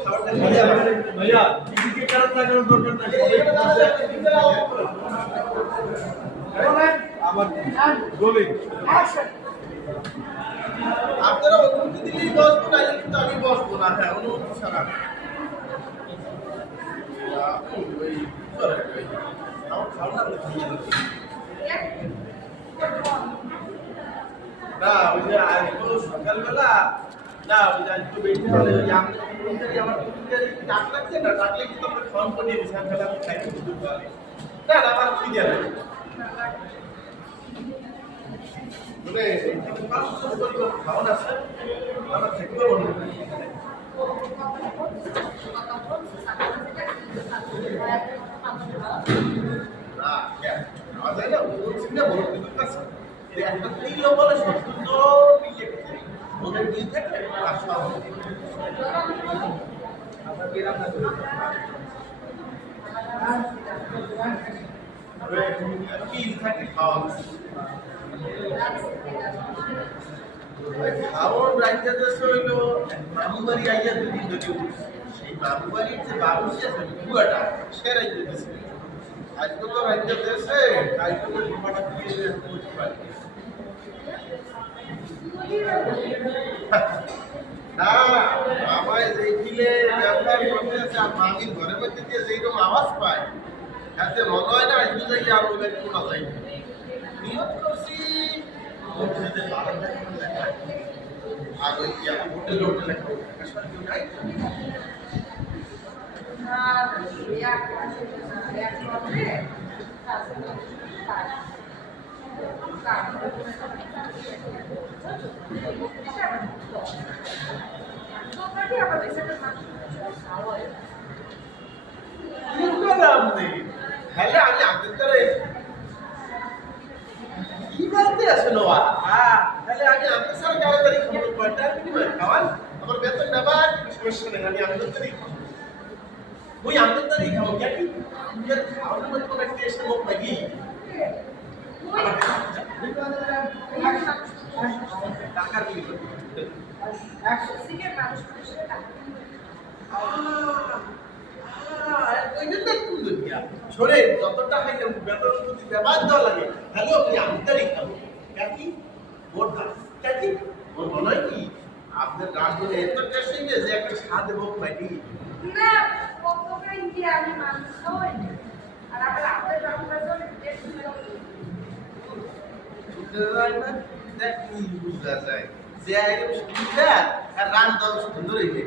भैया किसी के कारण ना करो दरकार নাই আমার গোলি আপনারা অনুমতি দিলেই বসবো না কিন্তু আমি বসবো না হ্যাঁ অনুমতি ছাড়া না ওই যে আজকে সকালবেলা না ওই যে আজকে বেশি হলে ওই আমার ডাক লাগছে না ডাকলে কিন্তু আমরা ফোন করে দিয়েছি সকালে আমি খাইতে শুরু করি না না আমার কি দেয় মানে খাওয়ান আছে আমার থাকবে মনে একটা তিল বলে সুন্দর মিলে গেছে ওদের মিল থেকে রাস্তা মিল থাকে খাওয়া খাওয়ার রাজ্যে দেশে হইল মামুবাড়ি আইয়া দুদিন ধরে সেই মামুবাড়ির যে বাবুসি আছে বুয়াটা সে রাজ্যে দেশে আজকে তো রাজ্যে দেশে কালকে তো ঘুমাটা দিয়ে বুঝতে পারি না বাবাই যেই কিলে ব্যবহার করতে আছে আর মামির ঘরের মধ্যে দিয়ে যেইরকম আওয়াজ পায় তাতে মনে হয় না আজকে যাই আর ওই শোনা যায় নিয়ত করছি আর ওই হোটেলে হোটেলে হ্যাঁ আমি আগের তারে কি বলতে আসলো তাহলে আমি আপনার সাথে তাড়াতাড়ি খবর কয়টা বিনিময় খাওয়ান আমার বেতন নেবার সমস্যা নেই আমি আপনার তারিখ ওই আপনার তারিখ খাবো কেন আমাদের খাওয়ানোর মধ্যে কোনো একটা এসে লোক নাকি টাকার বিনিময় ছোড়ে যতটা খাইলে বেতন যদি ব্যবহার দেওয়া লাগে তাহলে আপনি আমদারি খাবো কি ওর কি ওর মনে হয় কি আপনার রান্না এত টেস্ট হয়ে যে একটা স্বাদ এবং নাকি না কতটা ইন্ডিয়া আমি মানুষ নই আর আবার আপনার রান্না করে টেস্ট না দেখ কি বুঝা যায় যে আইটেম সুবিধা আর রান্না সুন্দর হইবে